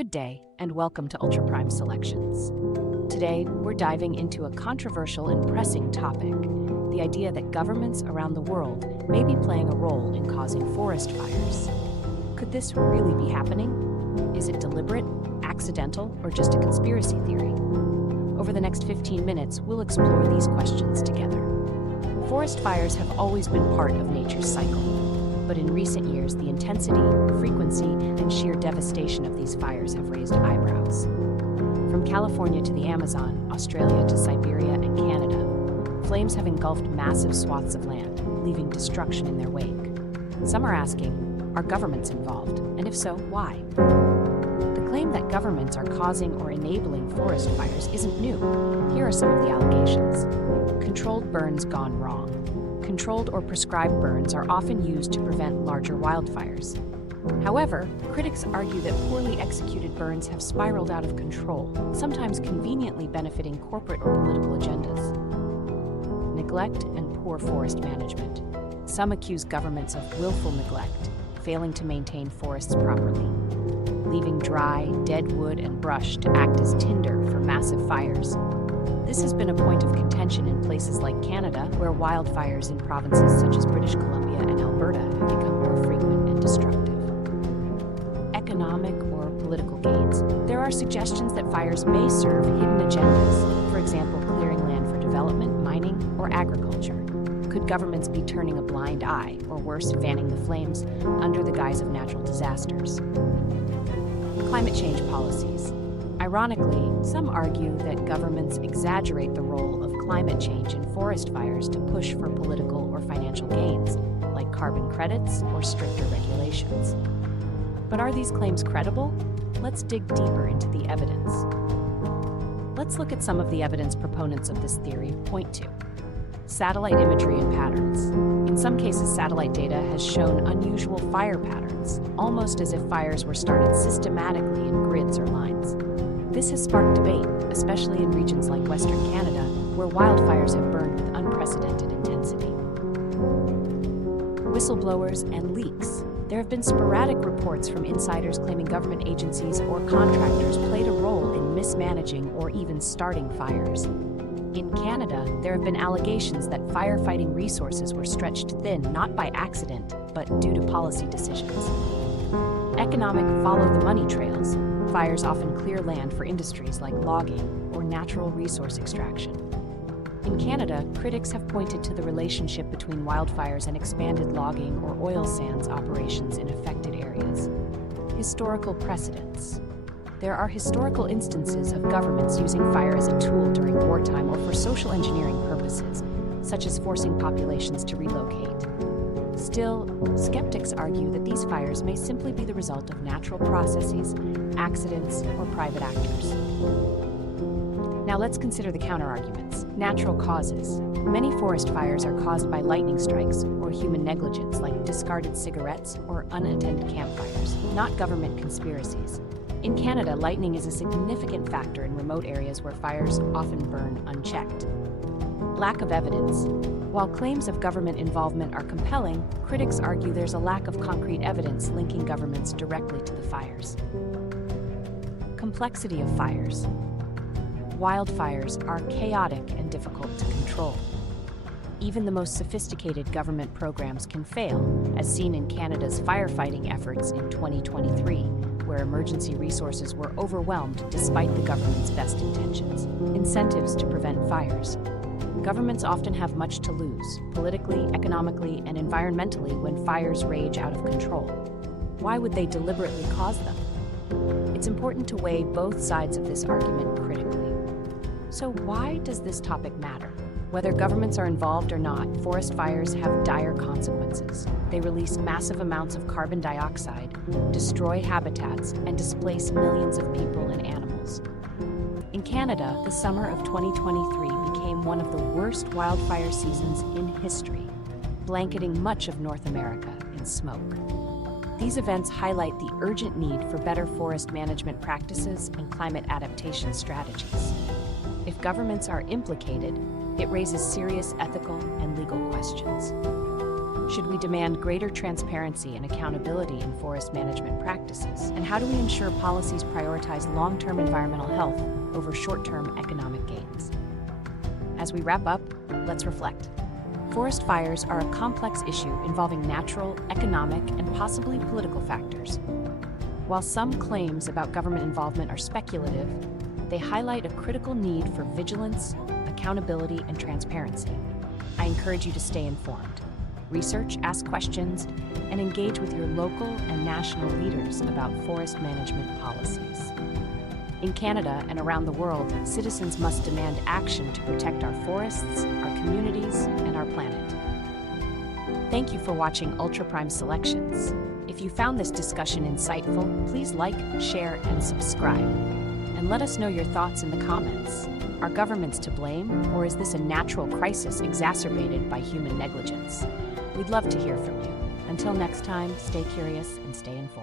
Good day, and welcome to Ultra Prime Selections. Today, we're diving into a controversial and pressing topic, the idea that governments around the world may be playing a role in causing forest fires. Could this really be happening? Is it deliberate, accidental, or just a conspiracy theory? Over the next 15 minutes, we'll explore these questions together. Forest fires have always been part of nature's cycle. But in recent years, the intensity, frequency, and sheer devastation of these fires have raised eyebrows. From California to the Amazon, Australia to Siberia and Canada, flames have engulfed massive swaths of land, leaving destruction in their wake. Some are asking, are governments involved? And if so, why? The claim that governments are causing or enabling forest fires isn't new. Here are some of the allegations. Controlled burns gone wrong. Controlled or prescribed burns are often used to prevent larger wildfires. However, critics argue that poorly executed burns have spiraled out of control, sometimes conveniently benefiting corporate or political agendas. Neglect and poor forest management. Some accuse governments of willful neglect, failing to maintain forests properly, leaving dry, dead wood and brush to act as tinder for massive fires. This has been a point of contention in places like Canada, where wildfires in provinces such as British Columbia and Alberta have become more frequent and destructive. Economic or political gains. There are suggestions that fires may serve hidden agendas, for example, clearing land for development, mining, or agriculture. Could governments be turning a blind eye, or worse, fanning the flames, under the guise of natural disasters? Climate change policies. Ironically, some argue that governments exaggerate the role of climate change in forest fires to push for political or financial gains, like carbon credits or stricter regulations. But are these claims credible? Let's dig deeper into the evidence. Let's look at some of the evidence proponents of this theory point to. Satellite imagery and patterns. In some cases, satellite data has shown unusual fire patterns, almost as if fires were started systematically in grids or lines. This has sparked debate, especially in regions like Western Canada, where wildfires have burned with unprecedented intensity. Whistleblowers and leaks. There have been sporadic reports from insiders claiming government agencies or contractors played a role in mismanaging or even starting fires. In Canada, there have been allegations that firefighting resources were stretched thin not by accident, but due to policy decisions. Economic follow-the-money trails. Fires often clear land for industries like logging or natural resource extraction. In Canada, critics have pointed to the relationship between wildfires and expanded logging or oil sands operations in affected areas. Historical precedents. There are historical instances of governments using fire as a tool during wartime or for social engineering purposes, such as forcing populations to relocate. Still, skeptics argue that these fires may simply be the result of natural processes, accidents, or private actors. Now let's consider the counterarguments. Natural causes. Many forest fires are caused by lightning strikes or human negligence, like discarded cigarettes or unattended campfires, not government conspiracies. In Canada, lightning is a significant factor in remote areas where fires often burn unchecked. Lack of evidence. While claims of government involvement are compelling, critics argue there's a lack of concrete evidence linking governments directly to the fires. Complexity of fires. Wildfires are chaotic and difficult to control. Even the most sophisticated government programs can fail, as seen in Canada's firefighting efforts in 2023, where emergency resources were overwhelmed despite the government's best intentions. Incentives to prevent fires. Governments often have much to lose, politically, economically, and environmentally, when fires rage out of control. Why would they deliberately cause them? It's important to weigh both sides of this argument critically. So why does this topic matter? Whether governments are involved or not, forest fires have dire consequences. They release massive amounts of carbon dioxide, destroy habitats, and displace millions of people and animals. In Canada, the summer of 2023 became one of the worst wildfire seasons in history, blanketing much of North America in smoke. These events highlight the urgent need for better forest management practices and climate adaptation strategies. If governments are implicated, it raises serious ethical and legal questions. Should we demand greater transparency and accountability in forest management practices? And how do we ensure policies prioritize long-term environmental health over short-term economic gains? As we wrap up, let's reflect. Forest fires are a complex issue involving natural, economic, and possibly political factors. While some claims about government involvement are speculative, they highlight a critical need for vigilance, accountability, and transparency. I encourage you to stay informed. Research, ask questions, and engage with your local and national leaders about forest management policies. In Canada and around the world, citizens must demand action to protect our forests, our communities, and our planet. Thank you for watching Ultra Prime Selections. If you found this discussion insightful, please like, share, and subscribe. And let us know your thoughts in the comments. Are governments to blame, or is this a natural crisis exacerbated by human negligence? We'd love to hear from you. Until next time, stay curious and stay informed.